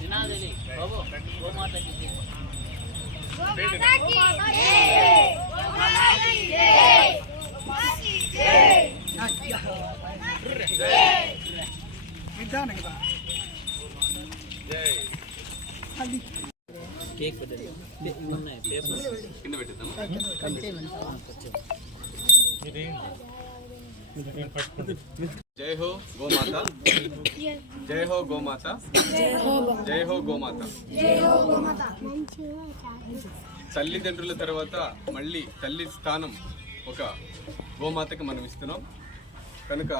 నినాదిని ప్రభు గోమాతకి గోమాతకి జై గోమాతకి జై గోమాతకి జై జై ఇద్దాను కదా జై అది కేక్ పెట్టండి ఉన్నాయి పేపర్ కింద పెట్టేద్దాం కంటే ఇది ఇది పట్టుకుంటుంది జై హో గోమాత. జై హో గోమాత. జై హో గోమాత. తల్లిదండ్రుల తర్వాత మళ్ళీ తల్లి స్థానం ఒక గోమాతకి మనం ఇస్తున్నాం. కనుక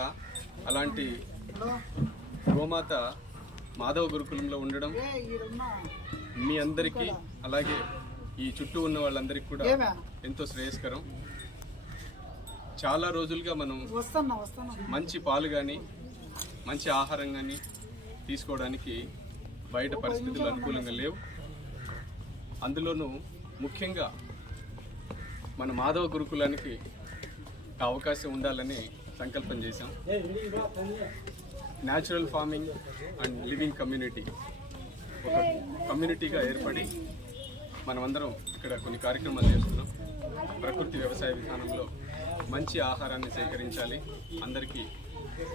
అలాంటి గోమాత మాధవ గురుకులంలో ఉండడం మీ అందరికీ అలాగే ఈ చుట్టూ ఉన్న వాళ్ళందరికీ కూడా ఎంతో శ్రేయస్కరం. చాలా రోజులుగా మనం మంచి పాలు కానీ మంచి ఆహారం కానీ తీసుకోవడానికి బయట పరిస్థితులు అనుకూలంగా లేవు. అందులోనూ ముఖ్యంగా మన మాధవ గురుకులానికి అవకాశం ఉండాలని సంకల్పం చేశాం. Natural farming and living community ఒక కమ్యూనిటీగా ఏర్పడి మనమందరం ఇక్కడ కొన్ని కార్యక్రమాలు చేస్తున్నాం. ప్రకృతి వ్యవసాయ విధానంలో మంచి ఆహారాన్ని సేకరించాలి. అందరికీ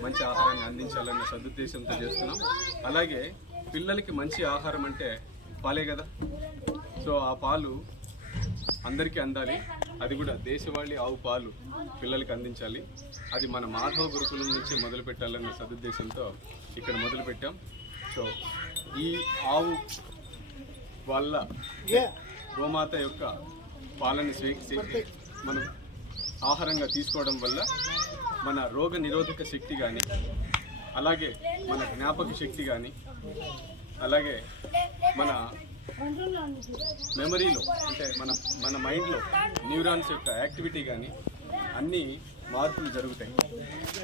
మంచి ఆహారాన్ని అందించాలన్న సదుద్దేశంతో చేస్తున్నాం. అలాగే పిల్లలకి మంచి ఆహారం అంటే పాలే కదా. సో ఆ పాలు అందరికీ అందాలి. అది కూడా దేశవాళీ ఆవు పాలు పిల్లలకి అందించాలి. అది మన మాధవ గురుకులం నుంచే మొదలు పెట్టాలన్న సదుద్దేశంతో ఇక్కడ మొదలు పెట్టాం. సో ఈ ఆవు వల్ల గోమాత యొక్క పాలను స్వీ స్వీ- మనం ఆహారంగా తీసుకోవడం వల్ల మన రోగ నిరోధక శక్తి కానీ అలాగే మన జ్ఞాపక శక్తి కానీ అలాగే మన మెమరీలో అంటే మన మన మైండ్లో న్యూరాన్స్ యొక్క యాక్టివిటీ కానీ అన్నీ మార్పులు జరుగుతాయి.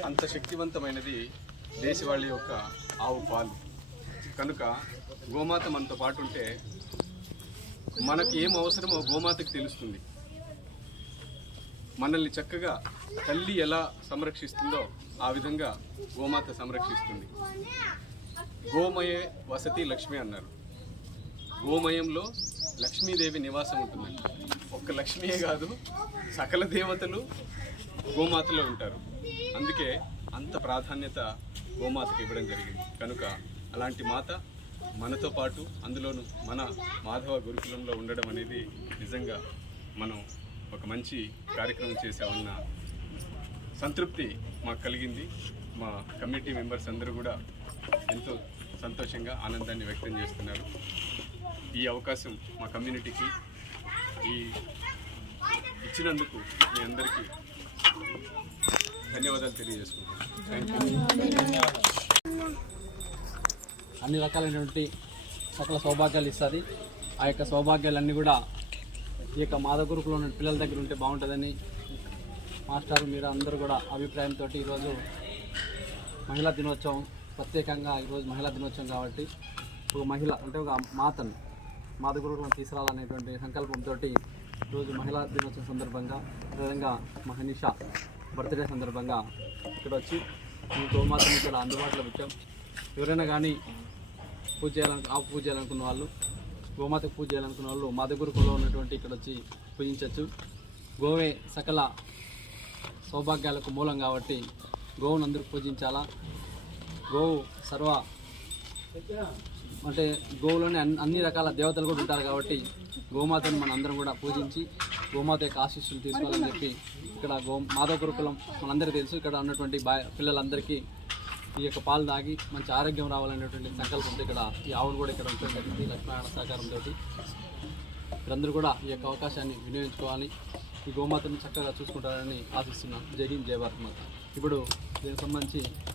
అంత శక్తివంతమైనది దేశవాళి యొక్క ఆవు పాలు. కనుక గోమాత మనతో పాటు ఉంటే మనకు ఏం అవసరమో గోమాతకి తెలుస్తుంది. మనల్ని చక్కగా తల్లి ఎలా సంరక్షిస్తుందో ఆ విధంగా గోమాత సంరక్షిస్తుంది. గోమయే వసతి లక్ష్మి అన్నారు. గోమయంలో లక్ష్మీదేవి నివాసం ఉంటుంది ఒక్క లక్ష్మీయే కాదు సకల దేవతలు గోమాతలో ఉంటారు. అందుకే అంత ప్రాధాన్యత గోమాతకి ఇవ్వడం జరిగింది. కనుక అలాంటి మాత మనతో పాటు అందులోనూ మన మాధవ గురుకులంలో ఉండడం అనేది నిజంగా మనం ఒక మంచి కార్యక్రమం చేసామన్న సంతృప్తి మాకు కలిగింది. మా కమిటీ మెంబర్స్ అందరూ కూడా ఎంతో సంతోషంగా ఆనందాన్ని వ్యక్తం చేస్తున్నారు. ఈ అవకాశం మా కమ్యూనిటీకి ఈ ఇచ్చినందుకు మీ అందరికీ ధన్యవాదాలు తెలియజేసుకుంటున్నాను. అన్ని రకాలైనటువంటి సకల సౌభాగ్యాలు ఇస్తుంది. ఆ యొక్క సౌభాగ్యాలన్నీ కూడా ఈ యొక్క మాధగురుకులో ఉన్న పిల్లల దగ్గర ఉంటే బాగుంటుందని మాస్టర్ మీరు అందరూ కూడా అభిప్రాయంతో ఈరోజు మహిళా దినోత్సవం ప్రత్యేకంగా ఈరోజు మహిళా దినోత్సవం కాబట్టి ఒక మహిళ అంటే ఒక మాతను మాదగురుకులను తీసుకురావాలనేటువంటి సంకల్పంతో ఈరోజు మహిళా దినోత్సవం సందర్భంగా అదేవిధంగా మహనిష బర్త్డే సందర్భంగా ఇక్కడ వచ్చి మీ గోమాతను ఇక్కడ అందుబాటులో పెట్టాం. ఎవరైనా కానీ పూజ చేయాలను ఆ పూజ చేయాలనుకున్న వాళ్ళు గోమాతకు పూజ చేయాలనుకున్న వాళ్ళు మా దగ్గరలో ఉన్నటువంటి ఇక్కడ వచ్చి పూజించవచ్చు. గోవే సకల సౌభాగ్యాలకు మూలం కాబట్టి గోవును అందరూ పూజించాలా? గోవు సర్వ అంటే గోవులోనే అన్ని అన్ని రకాల దేవతలు కూడా ఉంటారు కాబట్టి గోమాతను మన అందరం కూడా పూజించి గోమాత యొక్క ఆశీస్సులు తీసుకోవాలని చెప్పి ఇక్కడ గో మాధవ గురుకులం మనందరికీ తెలుసు. ఇక్కడ ఉన్నటువంటి బా పిల్లలందరికీ ఈ యొక్క పాలు తాగి మంచి ఆరోగ్యం రావాలనేటువంటి సంకల్పంతో ఇక్కడ ఈ ఆవును కూడా ఇక్కడ ఉంచడం జరిగింది లక్ష్మీనారాయణ సహకారంతో మీరందరూ కూడా ఈ యొక్క అవకాశాన్ని వినియోగించుకోవాలి. ఈ గోమాతను చక్కగా చూసుకుంటారని ఆశిస్తున్నాను జై హింద్ జై భారత్ మాత. ఇప్పుడు దీనికి సంబంధించి